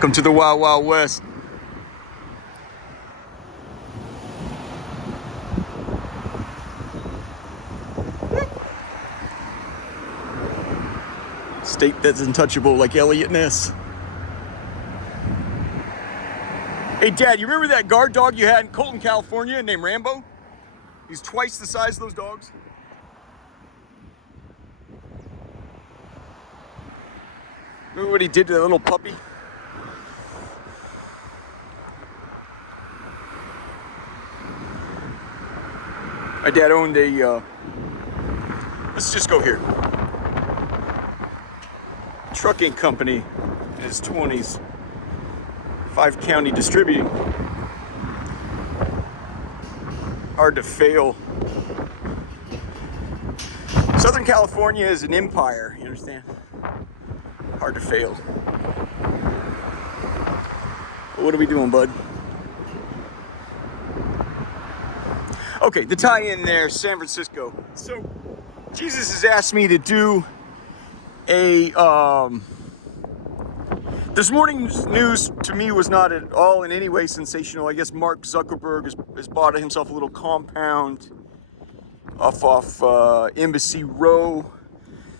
Welcome to the Wild Wild West. State that's untouchable like Elliot Ness. Hey Dad, you remember that guard dog you had in Colton, California named Rambo? He's twice the size of those dogs. Remember what he did to that little puppy? My dad owned a, let's just go here, trucking company in his 20s, 5-county distributing. Hard to fail. Southern California is an empire, you understand? Hard to fail. But what are we doing, bud? Okay, the tie-in there, San Francisco. So, Jesus has asked me to do a, this morning's news to me was not at all in any way sensational. I guess Mark Zuckerberg has bought himself a little compound off Embassy Row.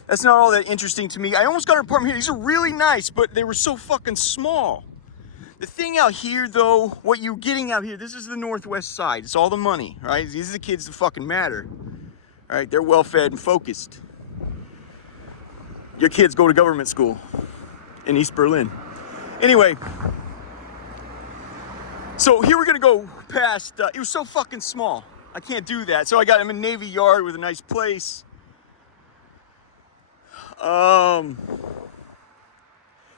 That's not all that interesting to me. I almost got an apartment here. These are really nice, but they were so fucking small. The thing out here, though, what you're getting out here, this is the Northwest side. It's all the money, right? These are the kids that fucking matter, right? They're well-fed and focused. Your kids go to government school in East Berlin. Anyway, so here we're gonna go past, it was so fucking small. I can't do that. So I'm in Navy Yard with a nice place.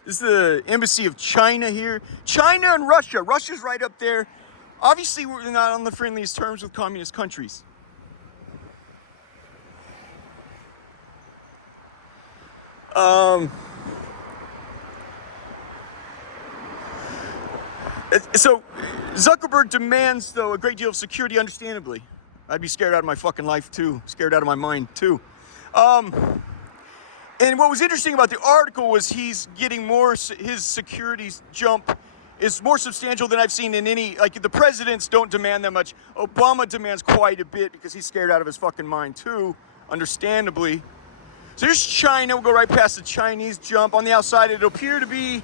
This is the Embassy of China here. China and Russia. Russia's right up there. Obviously, we're not on the friendliest terms with communist countries. So Zuckerberg demands, though, a great deal of security, understandably. I'd be scared out of my fucking life, too. Scared out of my mind, too. And what was interesting about the article was he's getting more, his security jump is more substantial than I've seen in any, like the presidents don't demand that much. Obama demands quite a bit because he's scared out of his fucking mind too, understandably. So here's China, we'll go right past the Chinese jump. On the outside, it'll appear to be,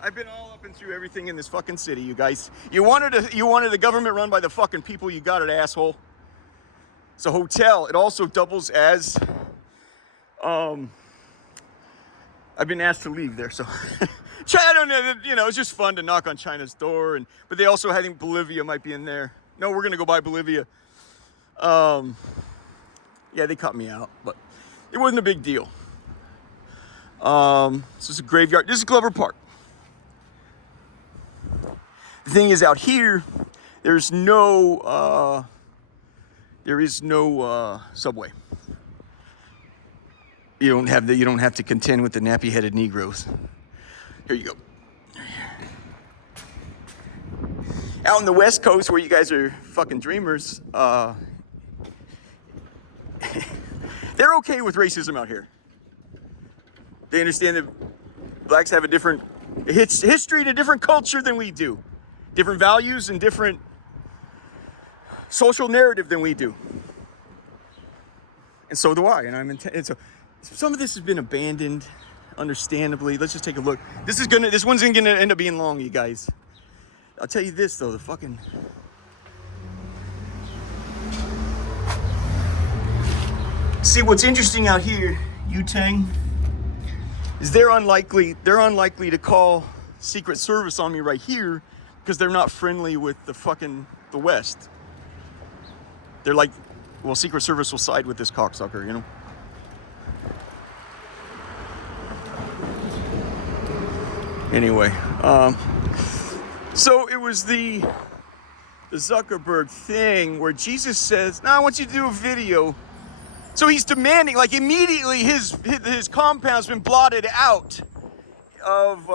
I've been all up and through everything in this fucking city, you guys. You wanted a government run by the fucking people, you got it, asshole. It's a hotel. It also doubles as, I've been asked to leave there, so China, I don't know, you know, it's just fun to knock on China's door, but they also, I think Bolivia might be in there. No, we're gonna go by Bolivia. Yeah, they cut me out, but it wasn't a big deal. This is a graveyard. This is Glover Park. The thing is, out here, there is no subway. You don't have to contend with the nappy-headed Negroes. Here you go. Out on the West Coast, where you guys are fucking dreamers, they're okay with racism out here. They understand that blacks have a different history and a different culture than we do, different values and different social narrative than we do, and so do I. And so some of this has been abandoned, understandably. Let's just take a look. This one's gonna end up being long, you guys. I'll tell you this though, the fucking. See, what's interesting out here, Yutang, is they're unlikely to call Secret Service on me right here because they're not friendly with the West. They're like, well, Secret Service will side with this cocksucker, you know? Anyway, so it was the Zuckerberg thing where Jesus says, "No, I want you to do a video." So he's demanding, like immediately his compound's been blotted out of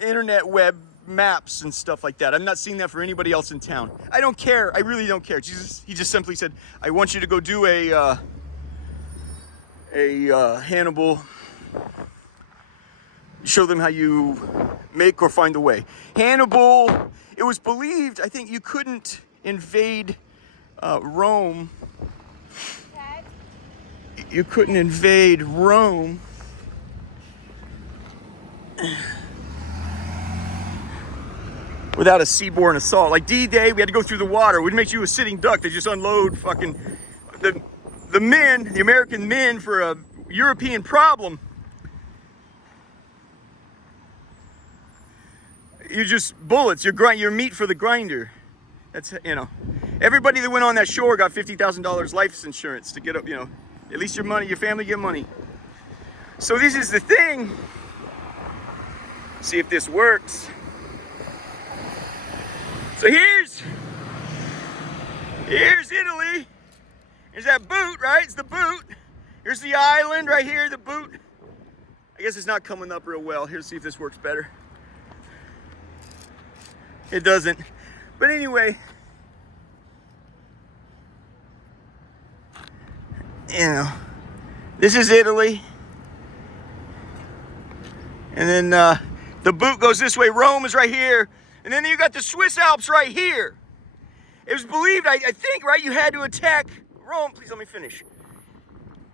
internet web maps and stuff like that. I'm not seeing that for anybody else in town. I don't care. I really don't care. He just simply said, "I want you to go do a Hannibal show them how you make or find a way. Hannibal, it was believed, I think you couldn't invade Rome. You couldn't invade Rome without a seaborne assault. Like D-Day, we had to go through the water. We'd make you a sitting duck. They just unload fucking the men, the American men, for a European problem. You're just bullets. You're meat for the grinder. That's, you know, everybody that went on that shore got $50,000 life insurance to get up, you know, at least your money, your family get money. So this is the thing. See if this works. So here's Italy. Here's that boot, right? It's the boot. Here's the island right here, the boot. I guess it's not coming up real well. Here's see if this works better. It doesn't. But anyway, you know, this is Italy. And then the boot goes this way. Rome is right here. And then you got the Swiss Alps right here. It was believed, I think, right, you had to attack Rome. Please let me finish.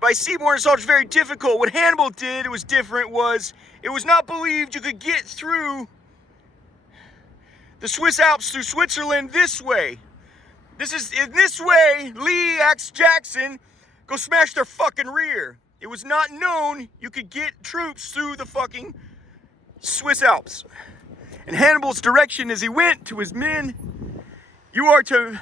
By seaborne assault, it's very difficult. What Hannibal did, it was different, was it was not believed you could get through the Swiss Alps through Switzerland this way. In this way, Lee asked Jackson, go smash their fucking rear. It was not known you could get troops through the fucking Swiss Alps. And Hannibal's direction as he went to his men, you are to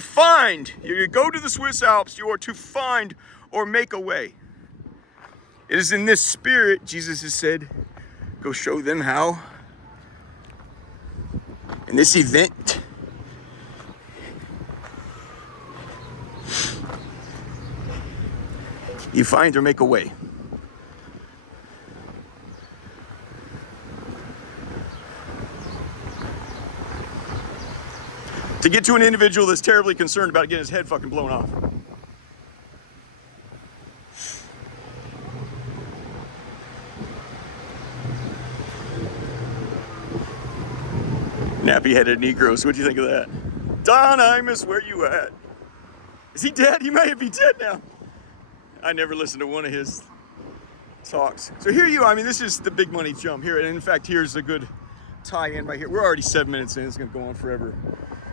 find, you go to the Swiss Alps, you are to find or make a way. It is in this spirit, Jesus has said, go show them how. In this event, you find or make a way. To get to an individual that's terribly concerned about getting his head fucking blown off. Nappy-headed Negroes, what'd you think of that? Don Imus, where you at? Is he dead? He may be dead now. I never listened to one of his talks. So here you are. I mean, this is the big money jump here. And in fact, here's a good tie-in right here. We're already 7 minutes in. It's going to go on forever.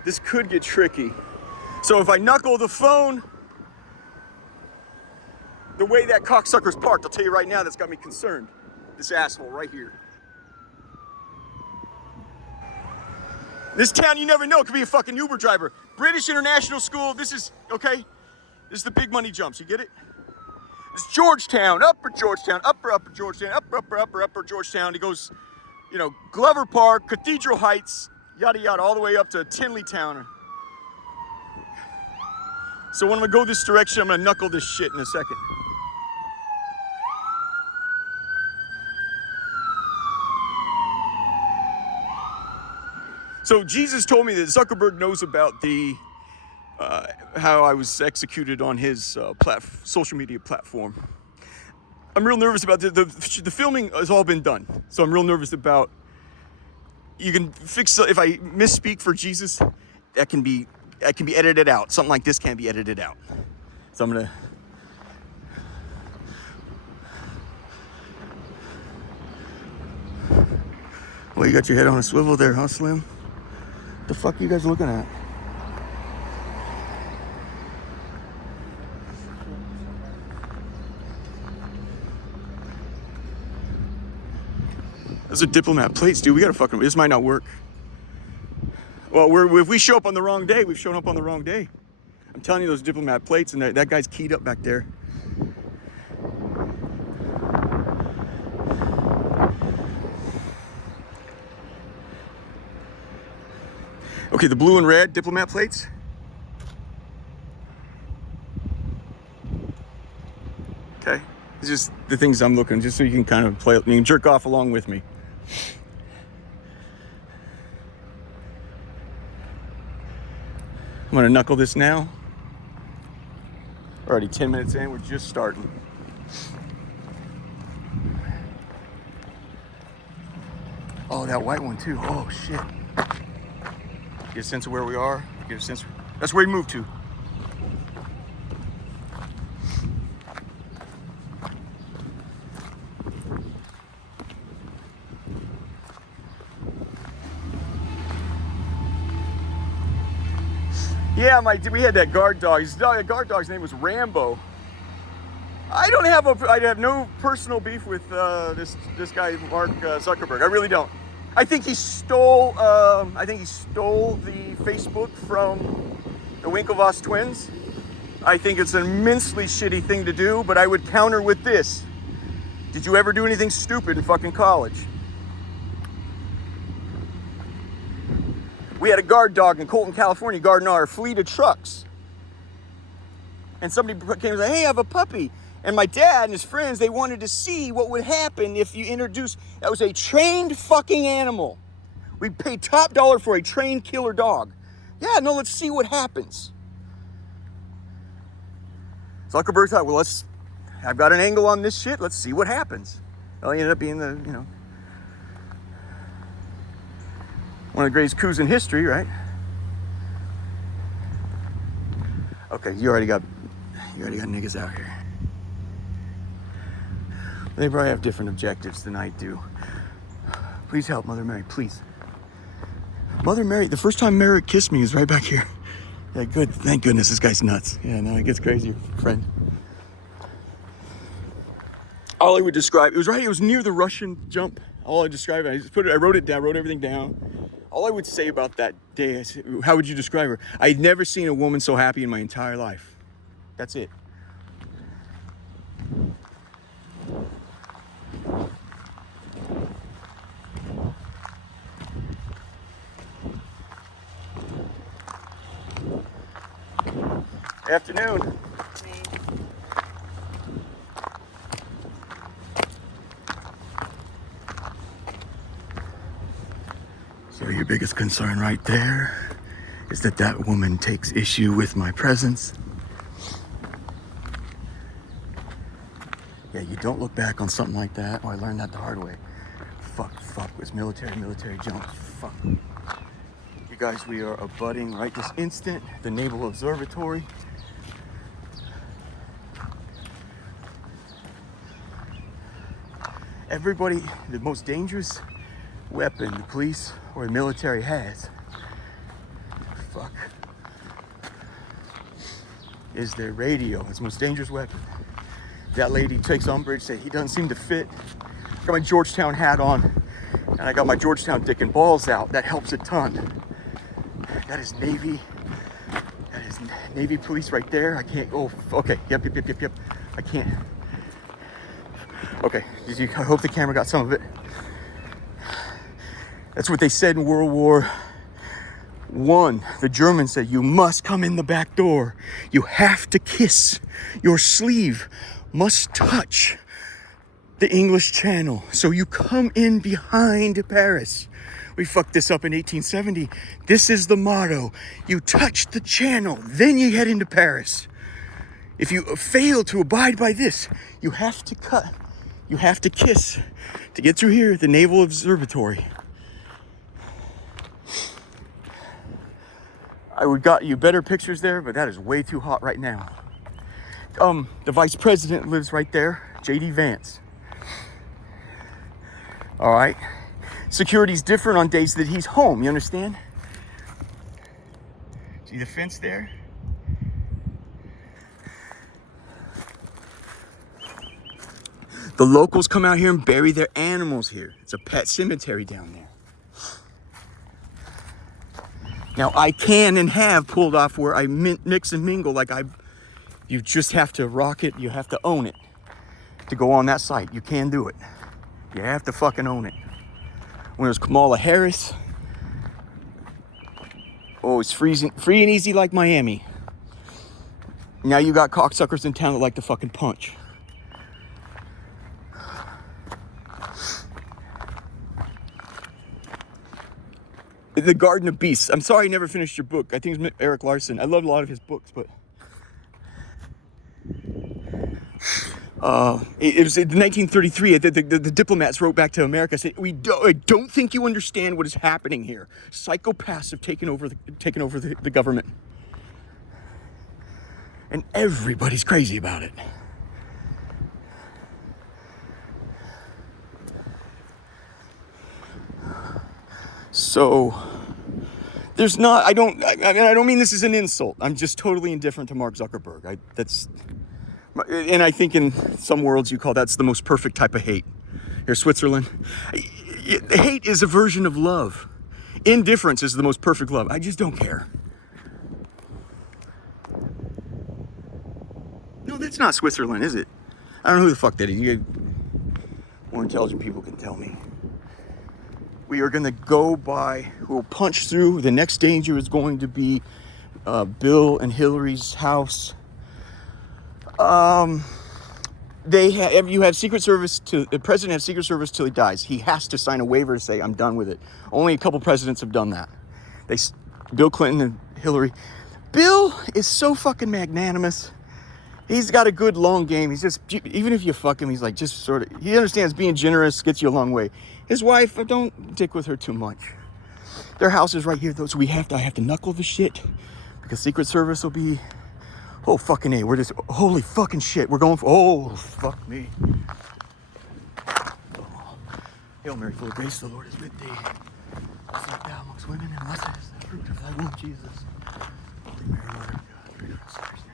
This could get tricky. So if I knuckle the phone, the way that cocksucker's parked, I'll tell you right now, that's got me concerned. This asshole right here. This town, you never know, it could be a fucking Uber driver. British International School, this is, okay? This is the big money jumps, you get it? This is Georgetown, upper Georgetown, upper Georgetown, upper Georgetown. He goes, you know, Glover Park, Cathedral Heights, yada yada, all the way up to Tinleytown. So when I'm gonna go this direction, I'm gonna knuckle this shit in a second. So Jesus told me that Zuckerberg knows about the how I was executed on his social media platform. I'm real nervous about the filming has all been done. So I'm real nervous about, you can fix, if I misspeak for Jesus, that can be edited out. Something like this can be edited out. So I'm gonna, well, you got your head on a swivel there, huh, Slim? The fuck are you guys looking at? Those are diplomat plates, dude. We gotta fucking, this might not work. Well, if we show up on the wrong day, we've shown up on the wrong day. I'm telling you, those diplomat plates, and that guy's keyed up back there. Okay, the blue and red diplomat plates. Okay, it's just the things I'm looking, just so you can kind of play, you can jerk off along with me. I'm gonna knuckle this now. Already 10 minutes in, we're just starting. that white one too. Oh shit. Get a sense of where we are. Get a sense. That's where we moved to. Yeah, we had that guard dog. The guard dog's name was Rambo. I have no personal beef with this guy Mark Zuckerberg. I really don't. I think he stole the Facebook from the Winklevoss twins. I think it's an immensely shitty thing to do, but I would counter with this. Did you ever do anything stupid in fucking college? We had a guard dog in Colton, California, guarding our fleet of trucks. And somebody came and said, hey, I have a puppy. And my dad and his friends, they wanted to see what would happen if you introduced, that was a trained fucking animal. We paid top dollar for a trained killer dog. Yeah, no, let's see what happens. Zuckerberg thought, well, I've got an angle on this shit, let's see what happens. Well, he ended up being one of the greatest coups in history, right? Okay, you already got niggas out here. They probably have different objectives than I do. Please help, Mother Mary, please. Mother Mary, the first time Merrick kissed me was right back here. Yeah, good, thank goodness, this guy's nuts. Yeah, no, it gets crazy, friend. All I would describe, it was near the Russian jump. All I described, I wrote it down, wrote everything down. All I would say about that day, how would you describe her? I'd never seen a woman so happy in my entire life. That's it. Afternoon. So your biggest concern right there is that woman takes issue with my presence. Yeah, you don't look back on something like that. Oh, I learned that the hard way. Fuck, it's military jump. Fuck. You guys, we are abutting right this instant the Naval Observatory. Everybody, the most dangerous weapon the police or the military has, is their radio. It's the most dangerous weapon. That lady takes umbrage, say he doesn't seem to fit. I got my Georgetown hat on, and I got my Georgetown dick and balls out. That helps a ton. That is Navy. That is Navy police right there. I can't. Oh, okay. Yep. I can't. Okay. I hope the camera got some of it. That's what they said in World War I. The Germans said, you must come in the back door. You have to kiss. Your sleeve must touch the English Channel. So you come in behind Paris. We fucked this up in 1870. This is the motto. You touch the channel, then you head into Paris. If you fail to abide by this, you have to cut. You have to kiss to get through here, the Naval Observatory. I would got you better pictures there, but that is way too hot right now. The vice president lives right there, J.D. Vance. All right. Security's different on days that he's home, you understand? See the fence there? The locals come out here and bury their animals here. It's a pet cemetery down there. Now, I can and have pulled off where I mix and mingle you just have to rock it, you have to own it to go on that site. You can do it. You have to fucking own it. When it was Kamala Harris, oh, it's freezing, free and easy like Miami. Now you got cocksuckers in town that like to fucking punch. The Garden of Beasts. I'm sorry I never finished your book. I think it's Eric Larson. I love a lot of his books, but It was in 1933. The diplomats wrote back to America, said, I don't think you understand what is happening here. Psychopaths have taken over the government, and everybody's crazy about it. So there's not. I don't mean this as an insult. I'm just totally indifferent to Mark Zuckerberg. And I think in some worlds you call that's the most perfect type of hate. Here's Switzerland. Hate is a version of love. Indifference is the most perfect love. I just don't care. No, that's not Switzerland, is it? I don't know who the fuck that is. More intelligent people can tell me. We are going to go by, we'll punch through. The next danger is going to be Bill and Hillary's house. You have Secret Service the president has Secret Service till he dies. He has to sign a waiver to say, I'm done with it. Only a couple presidents have done that. Bill Clinton and Hillary. Bill is so fucking magnanimous. He's got a good long game. He's just, even if you fuck him, he's like just sort of, he understands being generous gets you a long way. His wife, don't dick with her too much. Their house is right here though, so I have to knuckle the shit because Secret Service will be, oh fucking A, we're just, holy fucking shit, we're going for, oh fuck me. Oh. Hail Mary, full of grace, the Lord is with thee. Blessed art thou amongst women, and blessed is the fruit of thy womb, Jesus. Holy Mary, Mother of God, pray for us sinners now.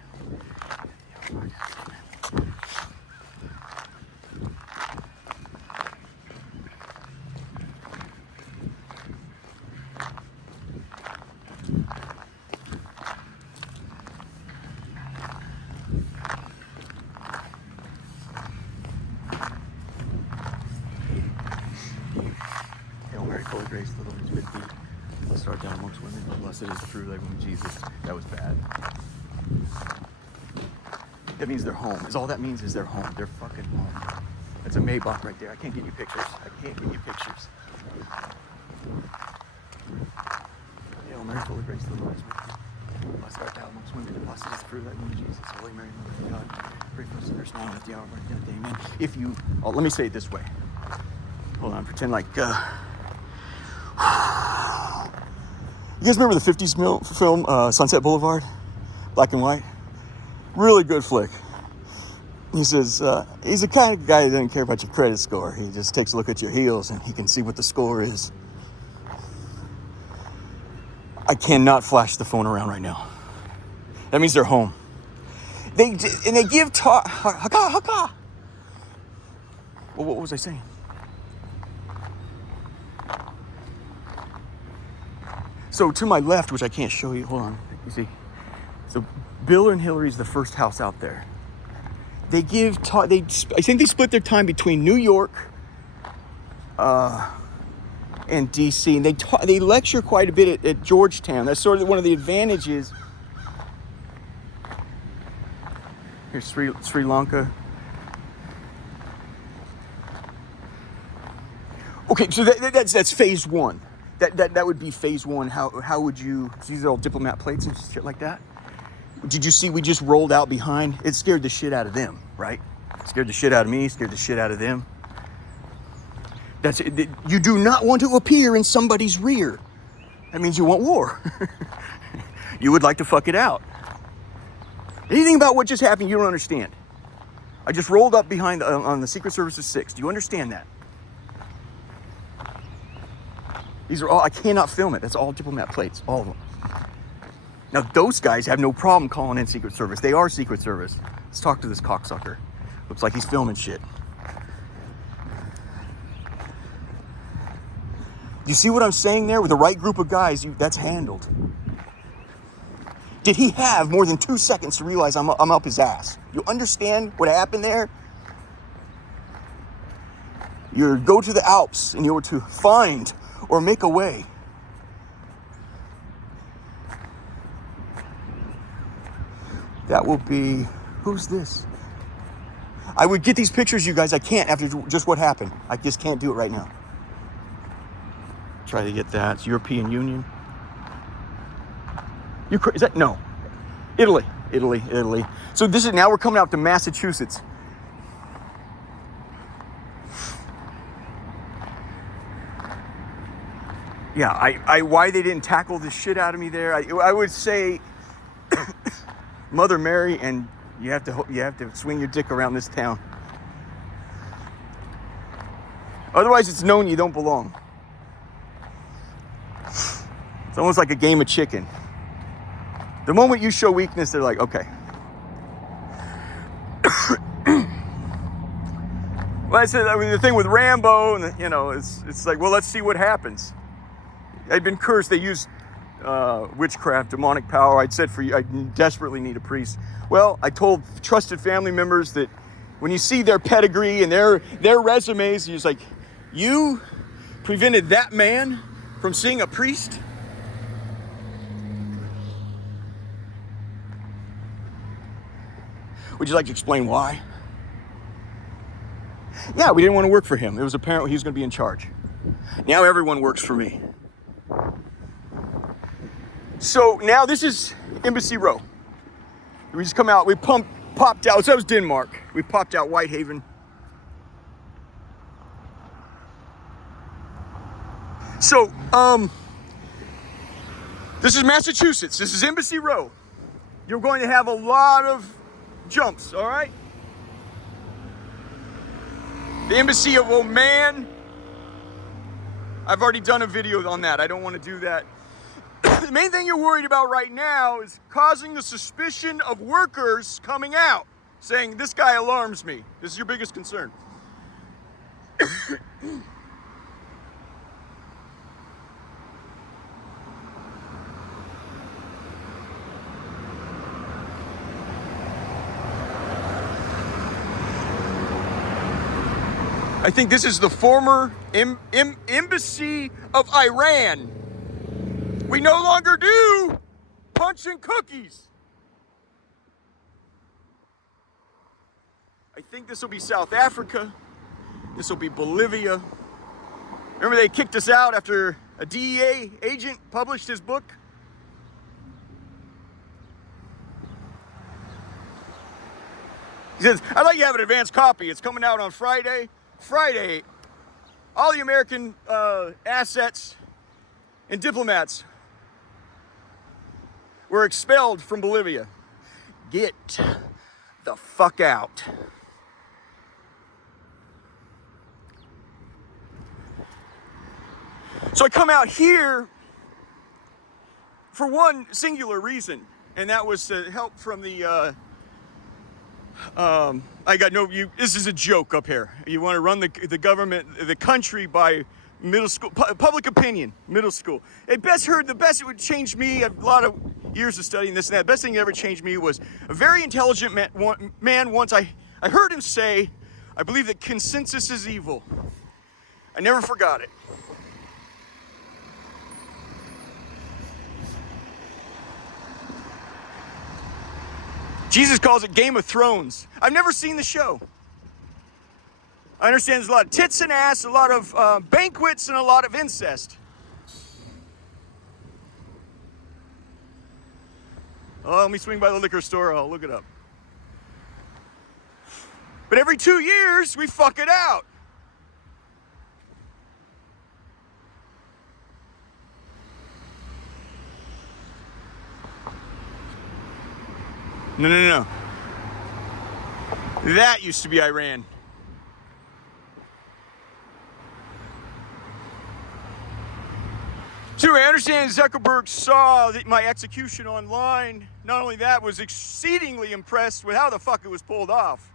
Hail Mary, full of grace, the Lord is with thee. Blessed art thou amongst women, and blessed is the fruit of thy womb, Jesus. That was bad. That means they're home. All that means is they're home. They're fucking home. That's a Maybach right there. I can't get you pictures. Hail Mary, full of grace, the Lord is with thee. Blessed art thou amongst women, and blessed is the fruit of thy womb, Jesus. Holy Mary, Mother of God, pray for us sinners now and at the hour of our death. Amen. Let me say it this way. Hold on, pretend like, you guys remember the 50s film, Sunset Boulevard? Black and white? Really good flick. He says, he's the kind of guy that doesn't care about your credit score. He just takes a look at your heels and he can see what the score is. I cannot flash the phone around right now. That means they're home. They give talk. Well, what was I saying? So to my left, which I can't show you, hold on, you see. So Bill and Hillary's the first house out there. I think they split their time between New York and DC, and they lecture quite a bit at Georgetown. That's sort of one of the advantages. Here's Sri Lanka. Okay, so that's phase one. That would be phase one. How would you? These are all diplomat plates and shit like that. Did you see we just rolled out behind? It scared the shit out of them, right? Scared the shit out of me, scared the shit out of them. That's it. You do not want to appear in somebody's rear. That means you want war. You would like to fuck it out. Anything about what just happened you don't understand. I just rolled up behind on the Secret Service's 6. Do you understand that? These are all, I cannot film it. That's all diplomat plates, all of them. Now, those guys have no problem calling in Secret Service. They are Secret Service. Let's talk to this cocksucker. Looks like he's filming shit. You see what I'm saying there? With the right group of guys, that's handled. Did he have more than 2 seconds to realize I'm up his ass? You understand what happened there? You go to the Alps and you're to find or make a way. That will be, who's this? I would get these pictures, you guys. I can't after just what happened. I just can't do it right now. Try to get that. It's European Union. Is that? No. Italy. So this is, now we're coming out to Massachusetts. Yeah, why they didn't tackle the shit out of me there. I would say Mother Mary, and you have to swing your dick around this town. Otherwise, it's known you don't belong. It's almost like a game of chicken. The moment you show weakness, they're like, okay. Well, I said, the thing with Rambo, and it's like, well, let's see what happens. I'd been cursed. They used witchcraft, demonic power. I'd said I desperately need a priest. Well, I told trusted family members that when you see their pedigree and their resumes, you're just like, you prevented that man from seeing a priest? Would you like to explain why? Yeah, we didn't want to work for him. It was apparent he was going to be in charge. Now everyone works for me. So now this is Embassy Row. We just come out, we popped out, so that was Denmark. We popped out Whitehaven. So, this is Massachusetts. This is Embassy Row. You're going to have a lot of jumps, all right? The Embassy of Oman. I've already done a video on that. I don't want to do that. The main thing you're worried about right now is causing the suspicion of workers coming out, saying, this guy alarms me. This is your biggest concern. I think this is the former embassy of Iran. We no longer do punch and cookies. I think this will be South Africa. This will be Bolivia. Remember they kicked us out after a DEA agent published his book? He says, I'd like you to have an advance copy. It's coming out on Friday. Friday, all the American assets and diplomats were expelled from Bolivia. Get the fuck out. So I come out here for one singular reason, and that was to help from the this is a joke up here. You want to run the government, the country by middle school, public opinion, middle school. The best it would change me, a lot of years of studying this and that, the best thing that ever changed me was a very intelligent man once, I heard him say, I believe that consensus is evil. I never forgot it. Jesus calls it Game of Thrones. I've never seen the show. I understand there's a lot of tits and ass, a lot of banquets, and a lot of incest. Oh, let me swing by the liquor store. I'll look it up. But every 2 years, we fuck it out. No. That used to be Iran. So I understand Zuckerberg saw my execution online. Not only that, was exceedingly impressed with how the fuck it was pulled off.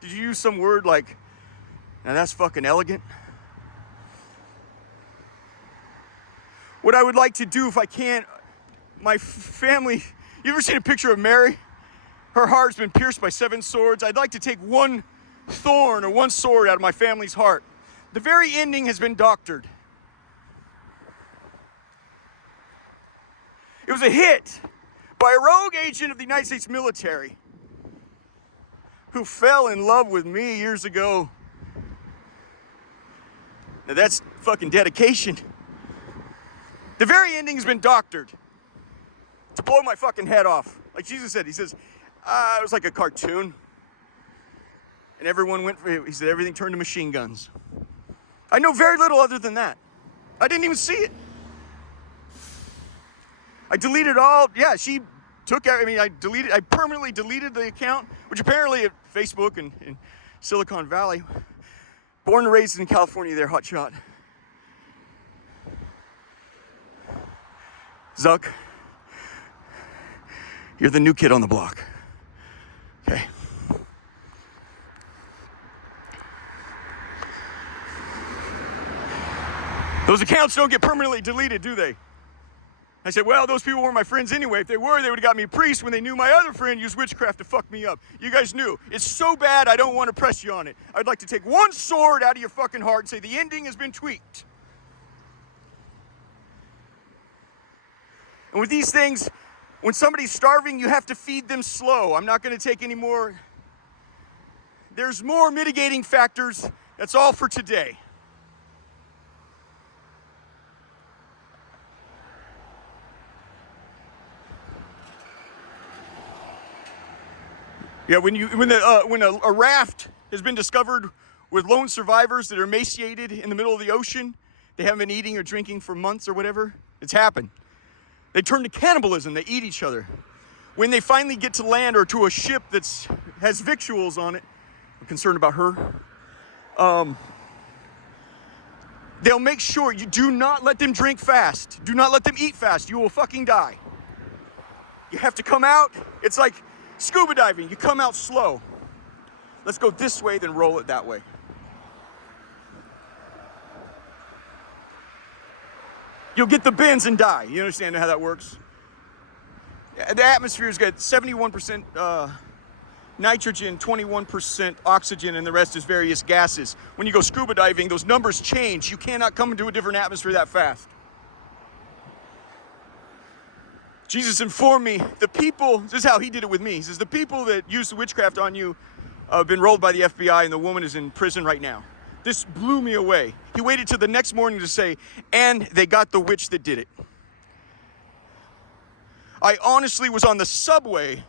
Did you use some word like, now that's fucking elegant? What I would like to do if I can, my family, you ever seen a picture of Mary? Her heart's been pierced by 7 swords. I'd like to take one thorn or one sword out of my family's heart. The very ending has been doctored. It was a hit by a rogue agent of the United States military who fell in love with me years ago. Now that's fucking dedication. The very ending has been doctored to blow my fucking head off. Like Jesus said, he says, it was like a cartoon. And everyone went for it. He said, everything turned to machine guns. I know very little other than that. I didn't even see it. I deleted all, yeah, she took, I mean, I permanently deleted the account, which apparently at Facebook and in Silicon Valley, born and raised in California, they're hotshot. Zuck, you're the new kid on the block. Okay. Those accounts don't get permanently deleted, do they? I said, well, those people weren't my friends anyway. If they were, they would have got me a priest when they knew my other friend used witchcraft to fuck me up. You guys knew. It's so bad, I don't want to press you on it. I'd like to take one sword out of your fucking heart and say the ending has been tweaked. And with these things, when somebody's starving, you have to feed them slow. I'm not going to take any more. There's more mitigating factors. That's all for today. Yeah, when a raft has been discovered with lone survivors that are emaciated in the middle of the ocean, they haven't been eating or drinking for months or whatever, it's happened. They turn to cannibalism, they eat each other. When they finally get to land or to a ship that has victuals on it, I'm concerned about her, they'll make sure you do not let them drink fast. Do not let them eat fast. You will fucking die. You have to come out, it's like scuba diving, you come out slow. Let's go this way, then roll it that way. You'll get the bends and die. You understand how that works? The atmosphere's got 71% nitrogen, 21% oxygen, and the rest is various gases. When you go scuba diving, those numbers change. You cannot come into a different atmosphere that fast. Jesus informed me, the people, this is how he did it with me. He says, the people that used the witchcraft on you have been rolled by the FBI and the woman is in prison right now. This blew me away. He waited till the next morning to say, and they got the witch that did it. I honestly was on the subway.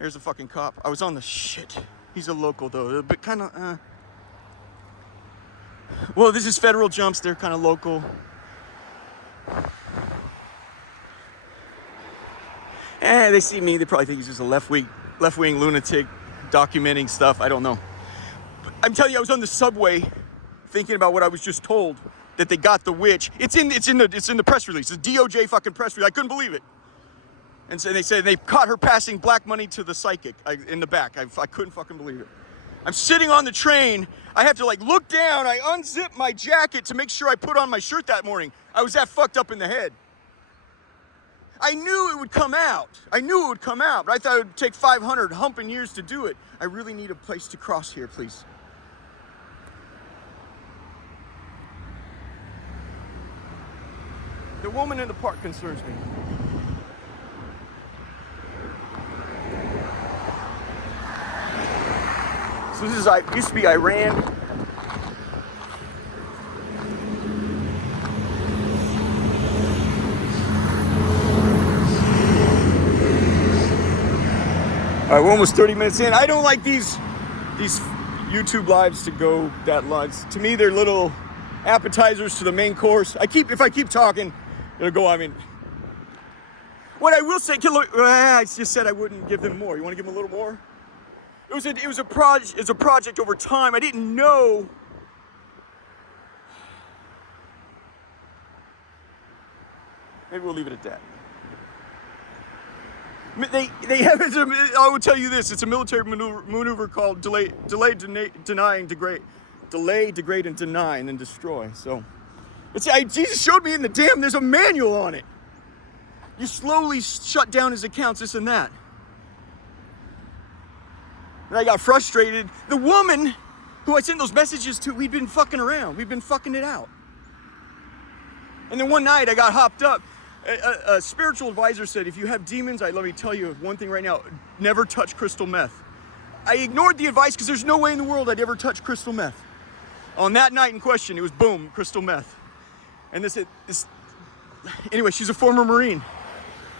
There's a fucking cop. I was on the shit. He's a local though, but kind of, well, this is federal jumps. They're kind of local. They see me, they probably think he's just a left-wing lunatic documenting stuff. I don't know. But I'm telling you, I was on the subway thinking about what I was just told, that they got the witch. It's in the press release. It's DOJ fucking press release. I couldn't believe it. And so they said they caught her passing black money to the psychic in the back. I couldn't fucking believe it. I'm sitting on the train. I have to like look down. I unzip my jacket to make sure I put on my shirt that morning. I was that fucked up in the head. I knew it would come out. But I thought it would take 500 humping years to do it. I really need a place to cross here, please. The woman in the park concerns me. So this is, used to be Iran. All right, we're almost 30 minutes in. I don't like these YouTube lives to go that long. To me, they're little appetizers to the main course. If I keep talking, it'll go. I mean, what I will say, I just said I wouldn't give them more. You want to give them a little more? It was a project over time. I didn't know. Maybe we'll leave it at that. They have. I will tell you this: it's a military maneuver called delay, degrade, and deny, and then destroy. So, Jesus showed me in the dam. There's a manual on it. You slowly shut down his accounts, this and that. And I got frustrated. The woman who I sent those messages to, we'd been fucking around. We'd been fucking it out. And then one night I got hopped up. A spiritual advisor said, if you have demons, let me tell you one thing right now, never touch crystal meth. I ignored the advice because there's no way in the world I'd ever touch crystal meth. On that night in question, it was boom, crystal meth. And anyway, she's a former Marine.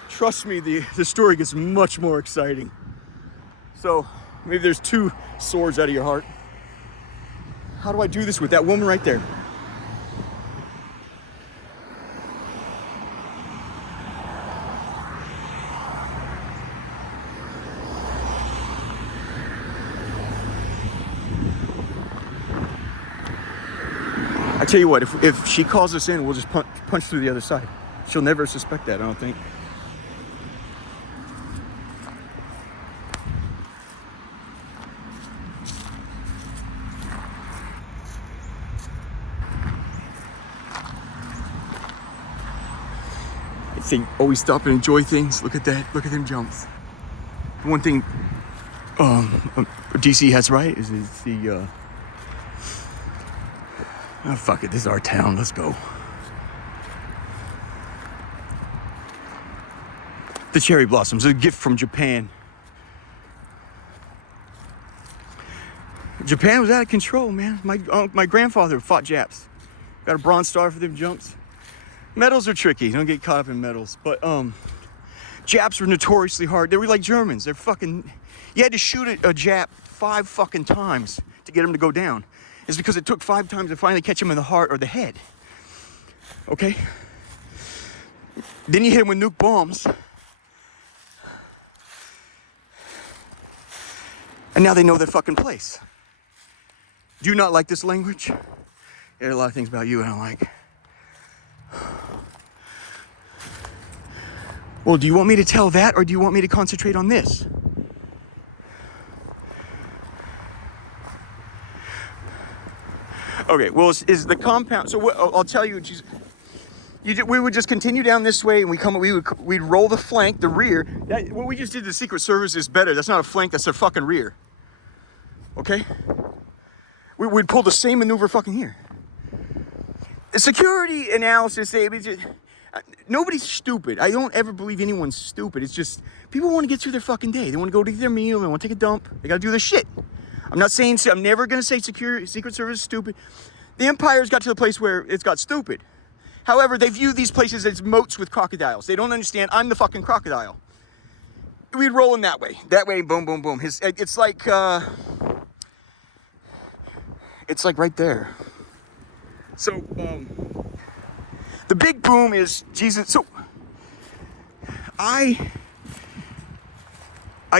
Trust me, the story gets much more exciting. So maybe there's two swords out of your heart. How do I do this with that woman right there? I tell you what, if she calls us in, we'll just punch through the other side. She'll never suspect that, I don't think. They always stop and enjoy things. Look at that. Look at them jumps. One thing DC has right is the oh fuck it, this is our town. Let's go. The cherry blossoms, a gift from Japan. Japan was out of control, man. My grandfather fought Japs. Got a Bronze Star for them jumps. Medals are tricky. Don't get caught up in medals. But Japs were notoriously hard. They were like Germans. They're fucking. You had to shoot a Jap 5 fucking times to get him to go down. It's because it took 5 times to finally catch him in the heart or the head. Okay. Then you hit him with nuke bombs. And now they know their fucking place. Do you not like this language? There are a lot of things about you I don't like. Well, do you want me to tell that, or do you want me to concentrate on this? Okay, well, is the compound, so what, I'll tell you, we would just continue down this way, and we'd roll the flank, the rear. What we just did to the Secret Service is better. That's not a flank, that's their fucking rear. Okay? We'd pull the same maneuver fucking here. The security analysis, nobody's stupid. I don't ever believe anyone's stupid. It's just people want to get through their fucking day. They want to go to their meal. They want to take a dump. They got to do their shit. I'm never going to say Secret Service is stupid. The Empire's got to the place where it's got stupid. However, they view these places as moats with crocodiles. They don't understand I'm the fucking crocodile. We'd roll in that way. That way, boom, boom, boom. It's like right there. So, the big boom is Jesus. So, I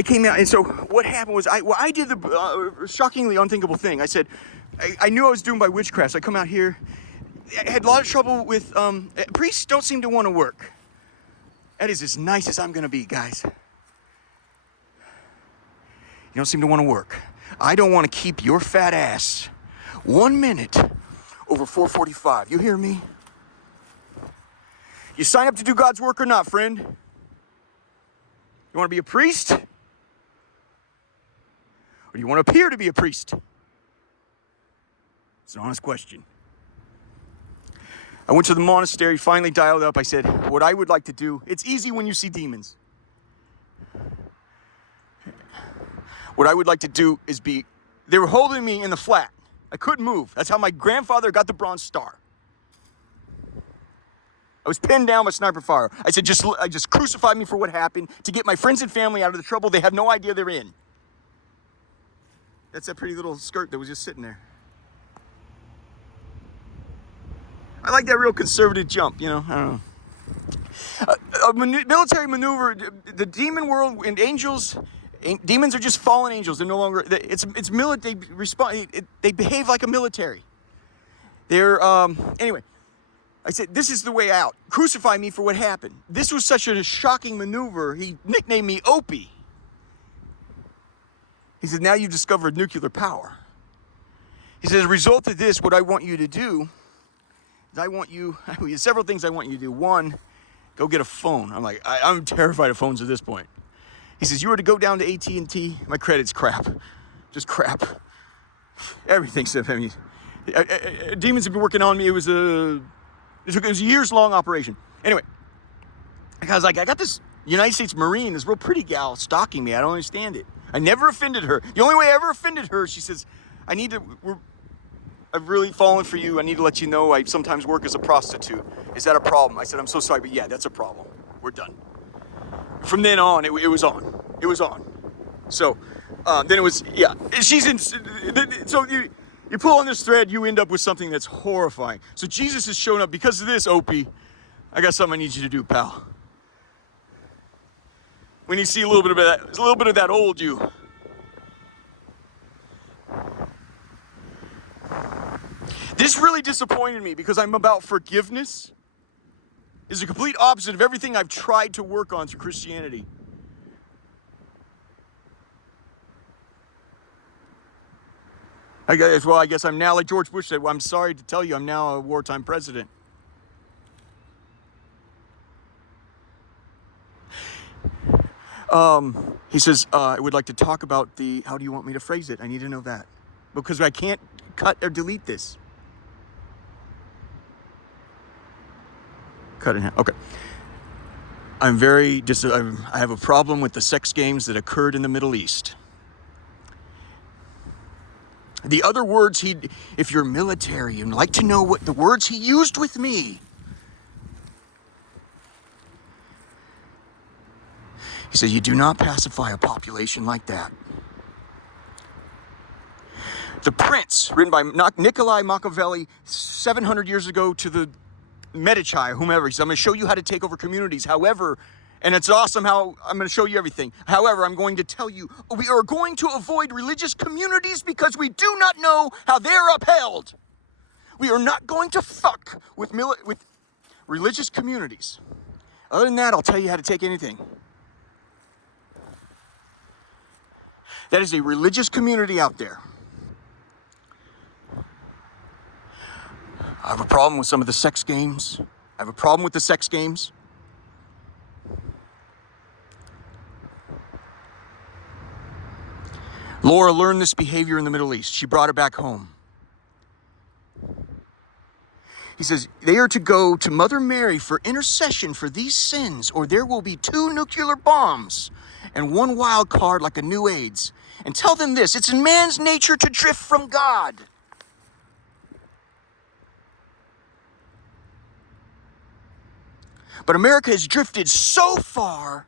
came out, and so what happened was I did the shockingly unthinkable thing. I said, I knew I was doomed by witchcraft. So I come out here. I had a lot of trouble with priests. Don't seem to want to work. That is as nice as I'm gonna be, guys. You don't seem to want to work. I don't want to keep your fat ass 1 minute over 4:45. You hear me? You sign up to do God's work or not, friend? You want to be a priest? Or do you want to appear to be a priest? It's an honest question. I went to the monastery, finally dialed up. I said, what I would like to do, it's easy when you see demons. What I would like to do is they were holding me in the flat. I couldn't move. That's how my grandfather got the Bronze Star. I was pinned down by sniper fire. I said, just crucify me for what happened to get my friends and family out of the trouble they have no idea they're in. That's that pretty little skirt that was just sitting there. I like that real conservative jump, you know, I don't know. A military maneuver, the demon world and angels, demons are just fallen angels. They're no longer, it's military, they behave like a military. They're, anyway, I said, this is the way out. Crucify me for what happened. This was such a shocking maneuver, he nicknamed me Opie. He said, now you've discovered nuclear power. He said, as a result of this, what I want you to do is several things I want you to do. One, go get a phone. I'm like, I'm terrified of phones at this point. He says, you were to go down to AT&T, my credit's crap. Just crap. Everything's, I mean, demons have been working on me. It was a years-long operation. Anyway, I was like, I got this United States Marine, this real pretty gal stalking me. I don't understand it. I never offended her. The only way I ever offended her, she says, I've really fallen for you. I need to let you know I sometimes work as a prostitute. Is that a problem? I said, I'm so sorry, but yeah, that's a problem. We're done. From then on, it was on. It was on. So, then it was, yeah. She's in, so you pull on this thread, you end up with something that's horrifying. So Jesus has shown up because of this, Opie. I got something I need you to do, pal. We need to see a little bit of that old you. This really disappointed me because I'm about forgiveness. Is the complete opposite of everything I've tried to work on through Christianity. I guess I'm now, like George Bush said, well, I'm sorry to tell you, I'm now a wartime president. He says, I would like to talk about how do you want me to phrase it? I need to know that. Because I can't cut or delete this. Cut in half. Okay. I have a problem with the sex games that occurred in the Middle East. The other words if you're military and like to know what the words he used with me. He said, you do not pacify a population like that. The Prince, written by Niccolo Machiavelli 700 years ago to the Medici, whomever. He said, I'm going to show you how to take over communities. However, and it's awesome how I'm going to show you everything. However, I'm going to tell you, we are going to avoid religious communities because we do not know how they're upheld. We are not going to fuck with religious communities. Other than that, I'll tell you how to take anything. That is a religious community out there. I have a problem with some of the sex games. I have a problem with the sex games. Laura learned this behavior in the Middle East. She brought it back home. He says, they are to go to Mother Mary for intercession for these sins, or there will be 2 nuclear bombs and 1 wild card like a new AIDS. And tell them this, it's in man's nature to drift from God. But America has drifted so far,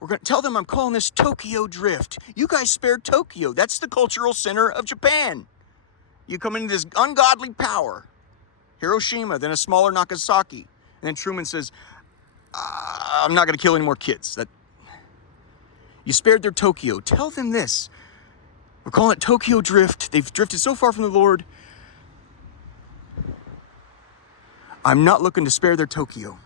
we're going to tell them I'm calling this Tokyo Drift. You guys spared Tokyo. That's the cultural center of Japan. You come into this ungodly power. Hiroshima, then a smaller Nagasaki. And then Truman says, I'm not going to kill any more kids. You spared their Tokyo. Tell them this. We're calling it Tokyo Drift. They've drifted so far from the Lord. I'm not looking to spare their Tokyo.